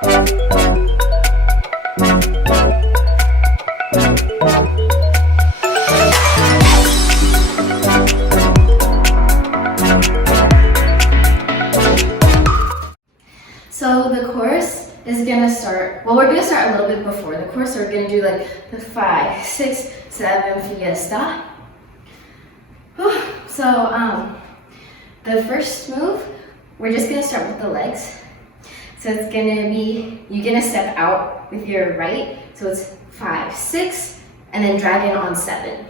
So the chorus is gonna start, well, we're gonna start a little bit before the chorus, so we're gonna do like the 5, 6, 7 fiesta. So the first move, we're just gonna start with the legs. So it's gonna be, you're gonna step out with your right, so it's 5, 6, and then drag in on 7.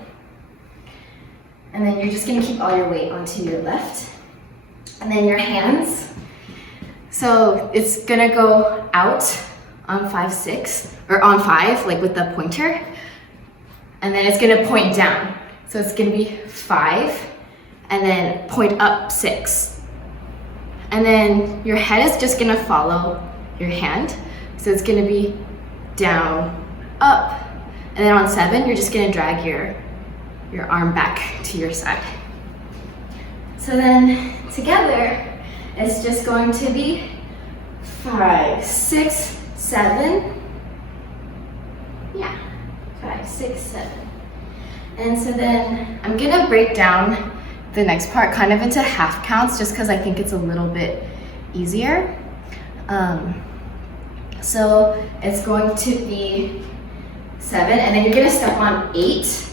And then you're just gonna keep all your weight onto your left. And then your hands, so it's gonna go out on 5, 6, or on 5, like with the pointer. And then it's gonna point down. So it's gonna be 5, and then point up 6. And then your head is just gonna follow your hand. So it's gonna be down, up. And then on 7, you're just gonna drag your arm back to your side. So then together, it's just going to be 5, 6, 7. Yeah, 5, 6, 7. And so then I'm gonna break down the next part kind of into half counts just because I think it's a little bit easier. So it's going to be 7, and then you're gonna step on 8,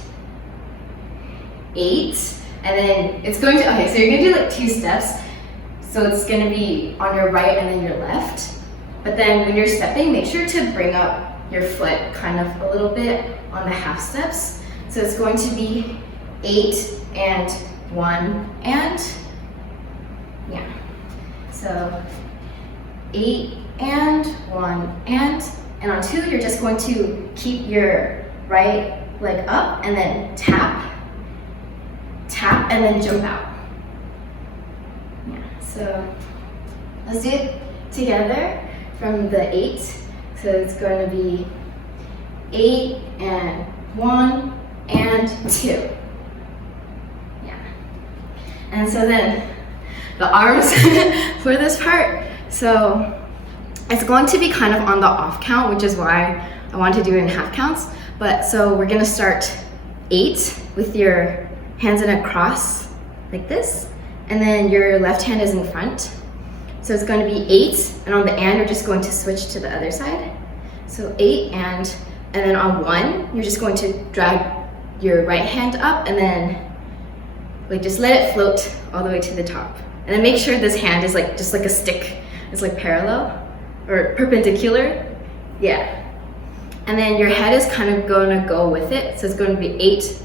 8, and then it's going to, okay, so you're gonna do like 2 steps. So it's gonna be on your right and then your left. But then when you're stepping, make sure to bring up your foot kind of a little bit on the half steps. So it's going to be 8 and 1 and, yeah. So 8 and 1 and on 2, you're just going to keep your right leg up and then tap, tap, and then jump out. Yeah, so let's do it together from the 8. So it's going to be 8 and 1 and 2. Yeah. And so then the arms for this part. So it's going to be kind of on the off count, which is why I want to do it in half counts. But so we're gonna start 8 with your hands in a cross like this. And then your left hand is in front. So it's going to be 8, and on the and, you're just going to switch to the other side. So 8 and then on 1, you're just going to drag your right hand up and then like just let it float all the way to the top. And then make sure this hand is like just like a stick. It's like parallel or perpendicular. Yeah. And then your head is kind of going to go with it. So it's going to be 8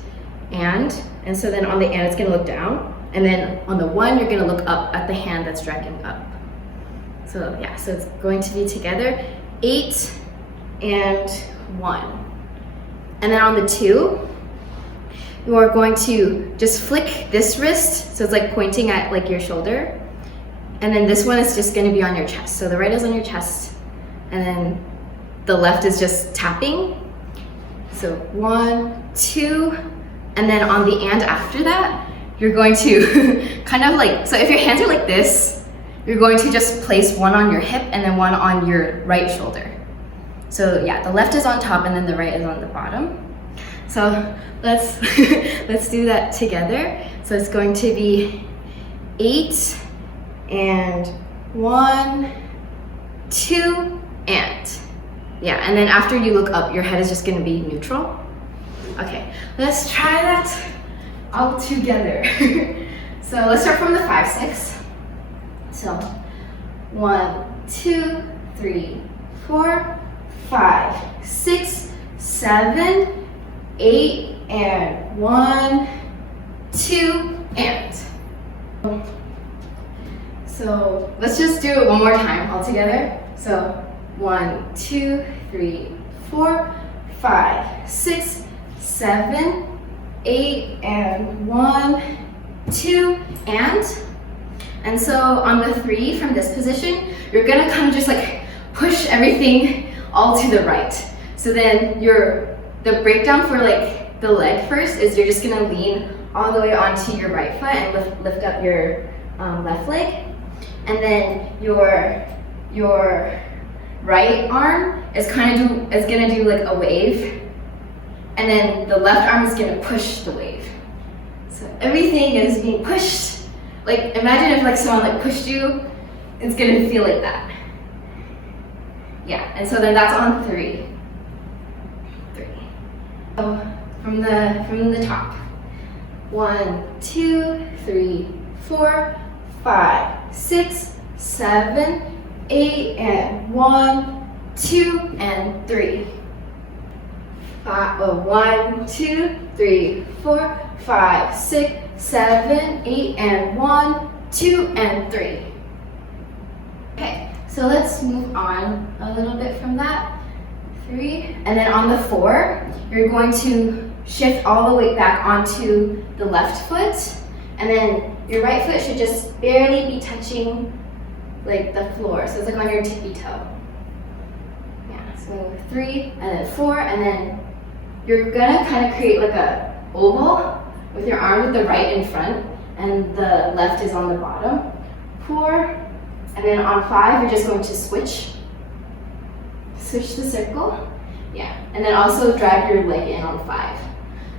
and so then on the and, it's going to look down. And then on the 1, you're gonna look up at the hand that's dragging up. So yeah, so it's going to be together, 8 and 1. And then on the 2, you are going to just flick this wrist, so it's like pointing at like your shoulder. And then this one is just gonna be on your chest. So the right is on your chest, and then the left is just tapping. So 1, 2, and then on the and after that, you're going to kind of like, so if your hands are like this, you're going to just place one on your hip and then one on your right shoulder. So yeah, the left is on top and then the right is on the bottom. So let's let's do that together. So it's going to be 8 and 1, 2, and. Yeah, and then after you look up, your head is just gonna be neutral. Okay, let's try that all together. So let's start from the 5, 6. So 1, 2, 3, 4, 5, 6, 7, 8, and 1, 2, and. So let's just do it one more time all together. So 1, 2, 3, 4, 5, 6, 7, 8, and 1, 2, and so on the 3 from this position, you're gonna kind of just like push everything all to the right. So then the breakdown for like the leg first is you're just gonna lean all the way onto your right foot and lift up your left leg, and then your right arm is gonna do like a wave, and then the left arm is gonna push the wave. So everything is being pushed. Like imagine if like someone like pushed you, it's gonna feel like that. Yeah, and so then that's on 3. 3. So from the top. 1, 2, 3, 4, 5, 6, 7, 8, and 1, 2, and 3. 1, 2, 3, 4, 5, 6, 7, 8, and 1, 2, and 3. Okay, so let's move on a little bit from that. 3, and then on the 4, you're going to shift all the way back onto the left foot, and then your right foot should just barely be touching like the floor. So it's like on your tippy toe. Yeah, so 3, and then 4, and then you're gonna kind of create like a oval with your arm with the right in front and the left is on the bottom. 4, and then on 5, you're just going to switch the circle. Yeah, and then also drag your leg in on 5.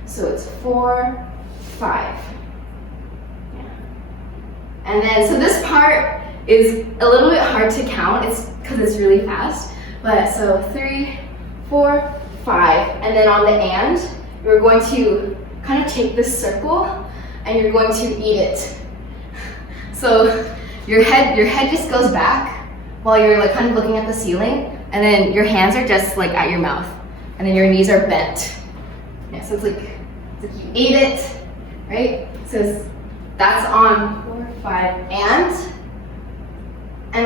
So it's 4, 5. Yeah. And then, so this part is a little bit hard to count. It's because it's really fast. But so 3, 4, 5. And then on the and, you're going to kind of take this circle and you're going to eat it. So your head just goes back while you're like kind of looking at the ceiling, and then your hands are just like at your mouth, and then your knees are bent. Yeah, so it's like you ate it, right? So that's on 4, 5, and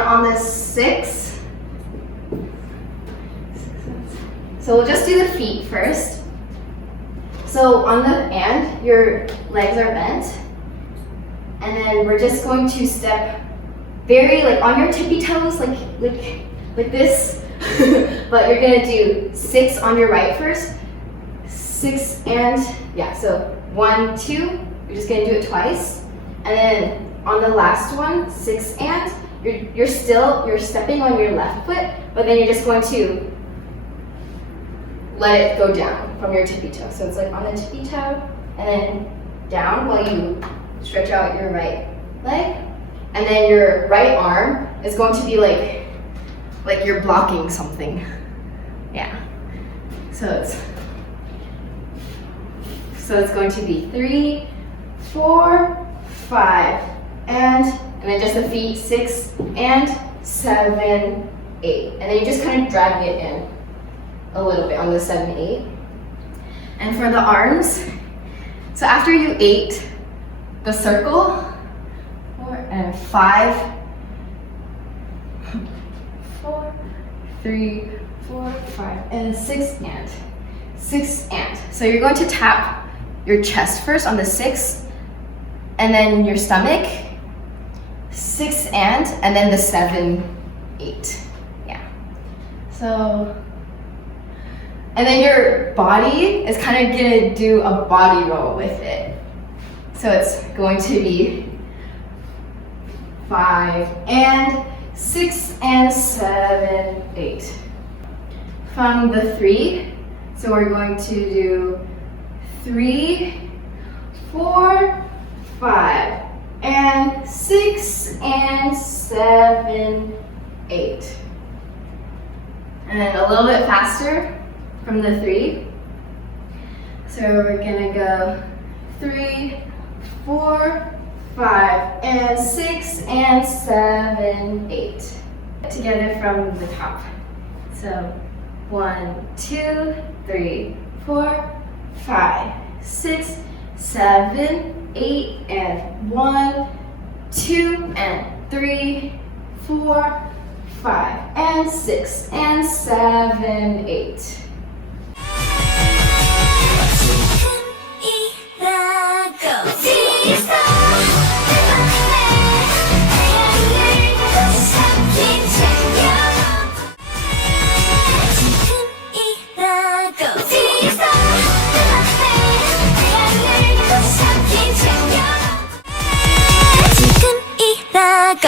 on the 6. So we'll just do the feet first. So on the and, your legs are bent, and then we're just going to step very like on your tippy toes, like this. But you're gonna do 6 on your right first. 6 and yeah. So 1, 2. You're just gonna do it twice, and then on the last one, 6 and you're stepping on your left foot, but then you're just going to let it go down from your tippy toe. So it's like on the tippy toe and then down while you stretch out your right leg. And then your right arm is going to be like you're blocking something. Yeah. So it's going to be 3, 4, 5, and then just the feet, 6 and 7, 8. And then you just kind of drag it in a little bit on the 7, 8. And for the arms, so after you ate the circle, 4 and 5, 4, 3, 4, 5, and 6 and 6 and. So you're going to tap your chest first on the 6, and then your stomach, 6 and then the 7, 8. Yeah. So. And then your body is kind of gonna do a body roll with it. So it's going to be 5 and 6 and 7, 8. From the 3, so we're going to do 3, 4, 5, and 6 and 7, 8. And then a little bit faster. From the 3. So we're gonna go 3, 4, 5, and 6, and 7, 8. Together from the top. So 1, 2, 3, 4, 5, 6, 7, 8, and 1, 2, and 3, 4, 5, and 6, and 7, 8.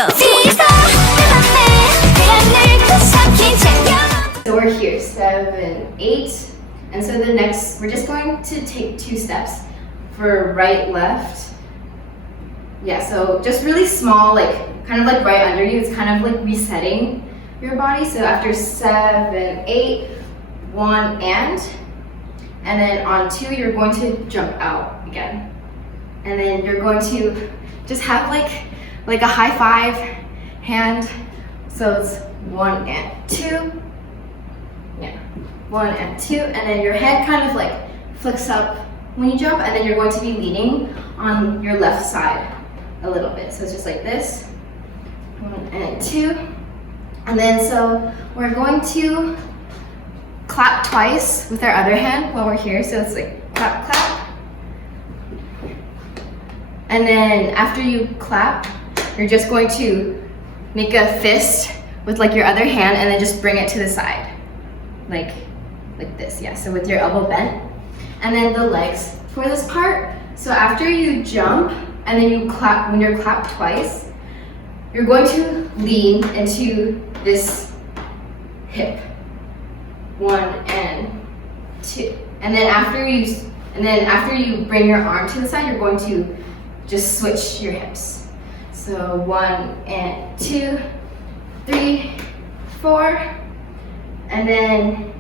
FIESTA 내 맘에 태양을 또 삼킨 채 your 7, 8. And so the next, we're just going to take 2 steps for right, left. Yeah, so just really small, like kind of like right under you. It's kind of like resetting your body. So after 7, 8, 1 and then on 2, you're going to jump out again. And then you're going to just have like a high 5 hand. So it's 1 and 2. Yeah, 1 and 2. And then your head kind of like flicks up when you jump, and then you're going to be leaning on your left side a little bit. So it's just like this. 1 and 2. And then so we're going to clap twice with our other hand while we're here. So it's like clap, clap. And then after you clap, you're just going to make a fist with like your other hand and then just bring it to the side. Like this, yeah. So with your elbow bent. And then the legs for this part. So after you jump and then you clap, when you're clapped twice, you're going to lean into this hip. 1 and 2. And then after you bring your arm to the side, you're going to just switch your hips. So 1 and 2, 3, 4. And then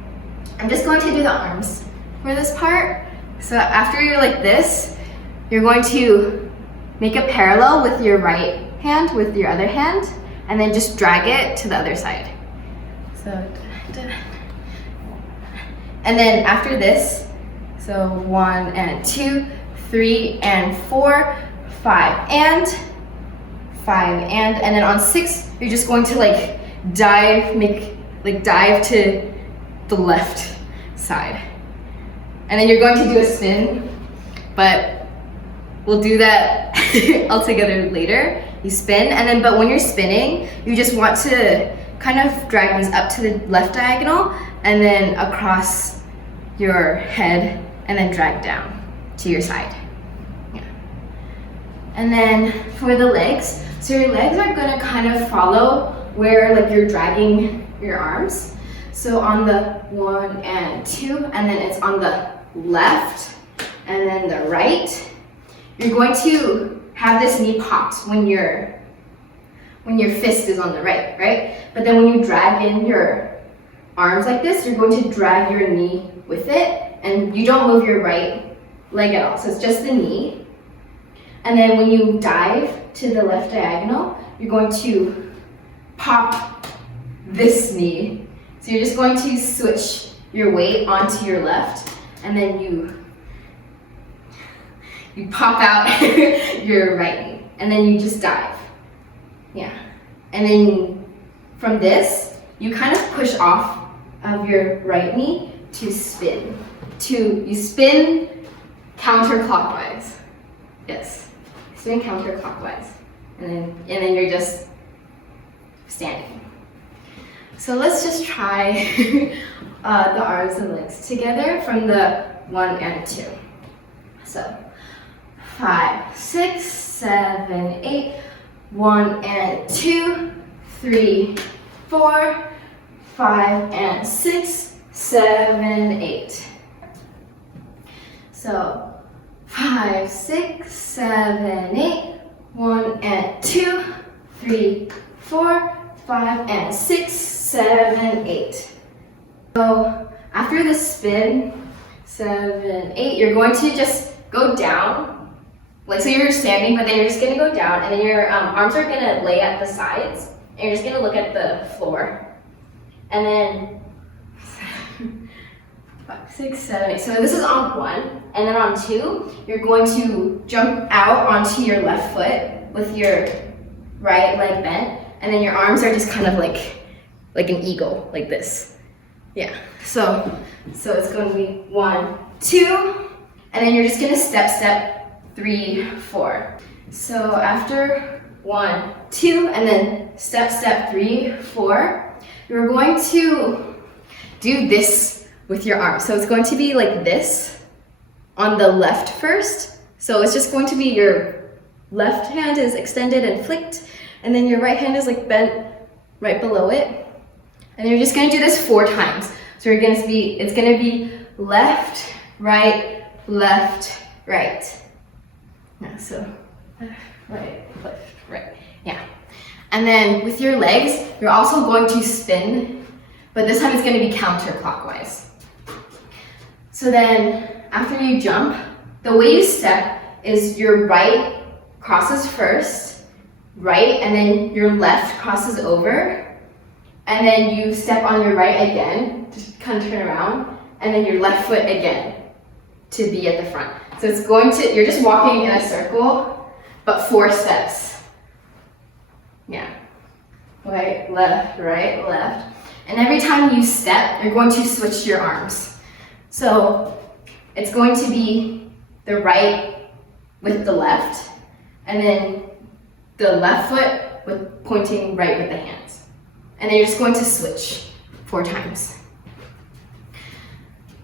I'm just going to do the arms for this part. So after you're like this, you're going to make a parallel with your right hand with your other hand, and then just drag it to the other side. So, and then after this, so 1 and 2, 3 and 4, 5 and, and then on 6, you're just going to like dive to the left side. And then you're going to do a spin, but we'll do that all together later. You spin, and then, but when you're spinning, you just want to kind of drag these up to the left diagonal and then across your head and then drag down to your side. Yeah. And then for the legs, so your legs are gonna kind of follow where like you're dragging your arms. So on the 1 and 2, and then it's on the left and then the right, you're going to have this knee popped when your fist is on the right? But then when you drag in your arms like this, you're going to drag your knee with it, and you don't move your right leg at all. So it's just the knee. And then when you dive to the left diagonal, you're going to pop this knee. So you're just going to switch your weight onto your left, and then you pop out your right knee, and then you just dive. Yeah. And then from this, you kind of push off of your right knee to spin. You spin counterclockwise. Yes. Spin counterclockwise. And then you're just standing. So let's just try the arms and legs together from the 1 and 2. So 5, 6, 7, 8, 1 and 2, 3, 4, 5 and 6, 7, 8. So 5, 6, 7, 8, 1 and 2, 3, 4, 5 and 6, 7, 8. So after the spin, 7, 8, you're going to just go down. Like, so you're standing, but then you're just gonna go down, and then your arms are gonna lay at the sides, and you're just gonna look at the floor. And then 5, 6, 7, 8. So this is on 1, and then on 2, you're going to jump out onto your left foot with your right leg bent, and then your arms are just kind of like an eagle, like this. Yeah. So it's going to be 1, 2, and then you're just gonna step 3, 4. So after 1, 2, and then step 3, 4, you're going to do this with your arm. So it's going to be like this on the left first. So it's just going to be your left hand is extended and flicked, and then your right hand is like bent right below it. And you're just gonna do this 4 times. So it's gonna be left, right, left, right. Yeah, so left, right. Yeah. And then with your legs, you're also going to spin, but this time it's gonna be counterclockwise. So then after you jump, the way you step is your right crosses first, right, and then your left crosses over, and then you step on your right again, just kind of turn around, and then your left foot again to be at the front. So it's going to, you're just walking in a circle, but 4 steps. Yeah. Right, left, left. And every time you step, you're going to switch your arms. So it's going to be the right with the left, and then the left foot with pointing right with the hands. And then you're just going to switch 4 times.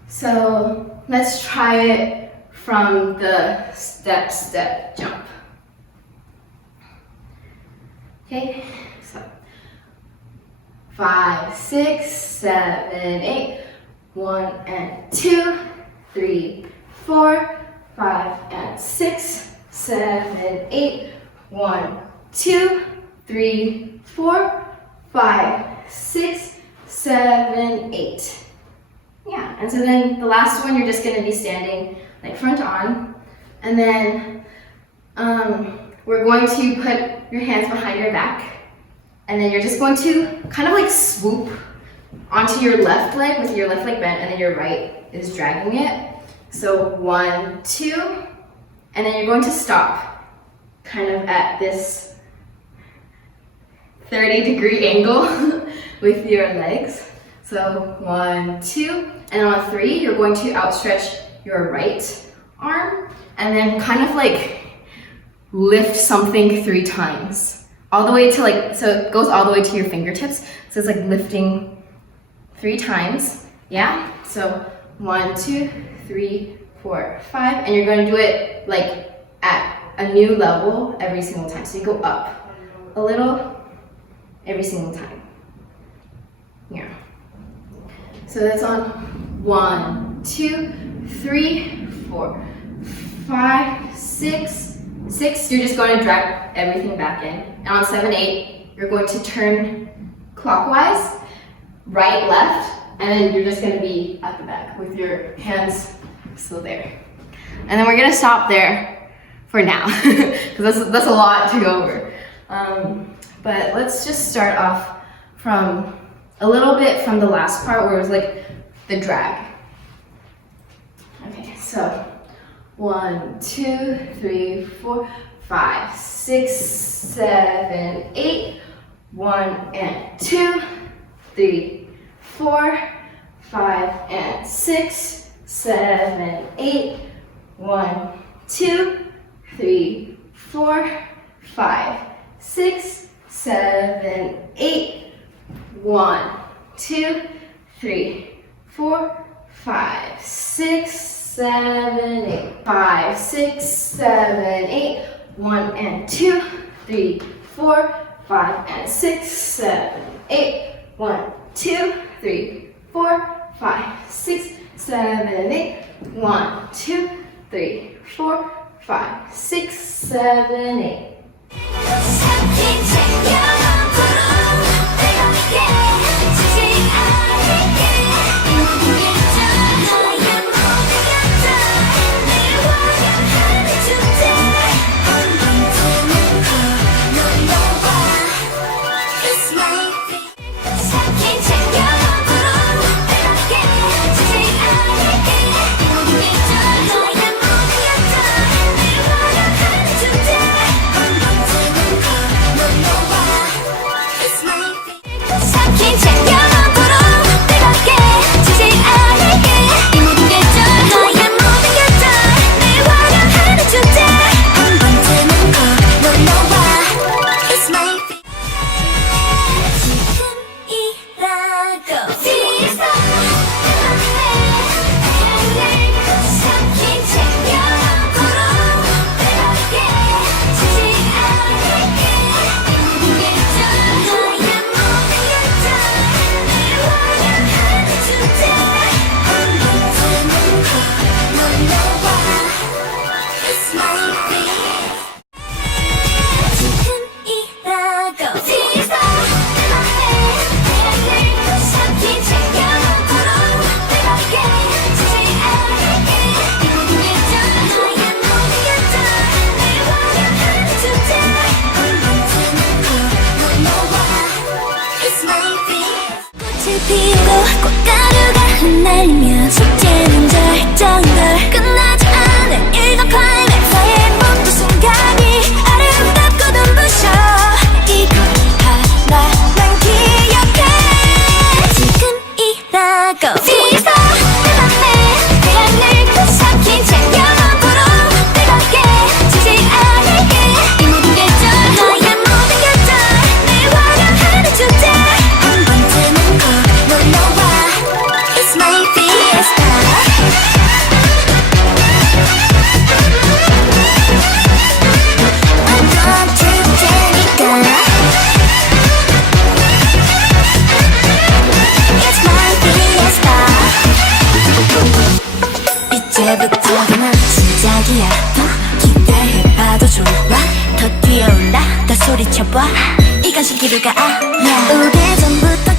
So let's try it from the step, step, jump. Okay, so 5, 6, 7, 8, 1 and 2, 3, 4, 5 and 6, 7, 8, 1, 2, 3, 4, 5, 6, 7, 8. Yeah, and so then the last one, you're just gonna be standing like front on, and then we're going to put your hands behind your back, and then you're just going to kind of like swoop onto your left leg with your left leg bent, and then your right is dragging it. So 1, 2, and then you're going to stop kind of at this 30-degree angle with your legs. So 1, 2, and on 3, you're going to outstretch your right arm, and then kind of like lift something 3 times. All the way to like, so it goes all the way to your fingertips. So it's like lifting 3 times, yeah? So 1, 2, 3, 4, 5, and you're going to do it like at a new level every single time. So you go up a little every single time. Yeah. So that's on 1, 2, 3, 4, 5, 6. 6, you're just going to drag everything back in. And on 7, 8, you're going to turn clockwise, right, left, and then you're just going to be at the back with your hands still there. And then we're going to stop there for now, because that's a lot to go over. But let's just start off from a little bit from the last part where it was like the drag. Okay, so 1, 2, 3, 4, 5, 6, 7, 8, 1 and 2, 3, 4, 5 and 6, 7, 8, 1, 2, 3, 4, 5, 6, 7, 8, 1, 2, 3, 4, 5, 6, 7, 8, 5, 6, 7, 8, 1 and 2, 3, 4, 5 and 6, 7, 8, 1, 2, 3, 4, 5, 6, 7, 8, 1, 2, 3, 4, 5, 6, 7, 8. 꽃을 피우고 꽃가루가 흩날리며 숙제는 절정걸 끝나지 않은 일과 클라이맥스의 모든 순간이 아름답고 눈부셔 이거 하나만 기억해 지금이라고 FIESTA 내 맘에 내 안을 부삭힌 채 영원토록 뜨겁게 지지 않을게 이 모든 계절 너의 모든 계절 늘 화려하는 축제 한 번쯤은 꼭 놀러와 It's my FIESTA 완전 축제니까 It's my FIESTA 이제부터가 난 시작이야 더 기대해봐도 좋아 더 뛰어올라 더 소리쳐봐 이건 시기류가 아니야 오래전부터